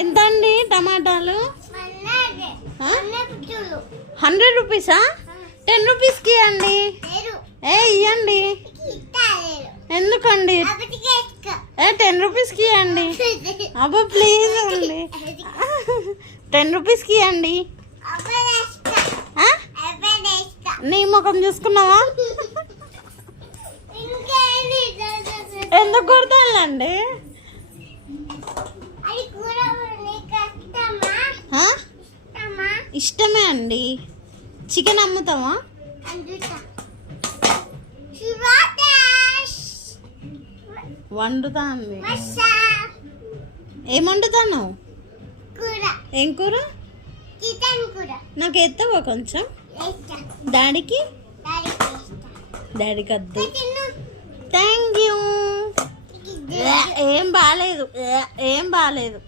ఎంత అండి టమాటాలు? 100 రూపీసా? 10 రూపీస్కి ఇవ్వండి. ఇవ్వండి. ఎందుకండి? 10 రూపీస్కి ఇవ్వండి. అబ్బా ప్లీజ్ అండి, 10 రూపీస్కి ఇవ్వండి. నీ ముఖం చూసుకున్నావా? ఎందుకు కొడతానండి? ఇష్టమే అండి. చికెన్ అమ్ముతావా? వండుతా అండి. ఏం వండుతాను? ఏం కూర? నాకు ఎత్తవా కొంచెం? డాడీకి వద్దు. Thank you. ఏం బాగాలేదు.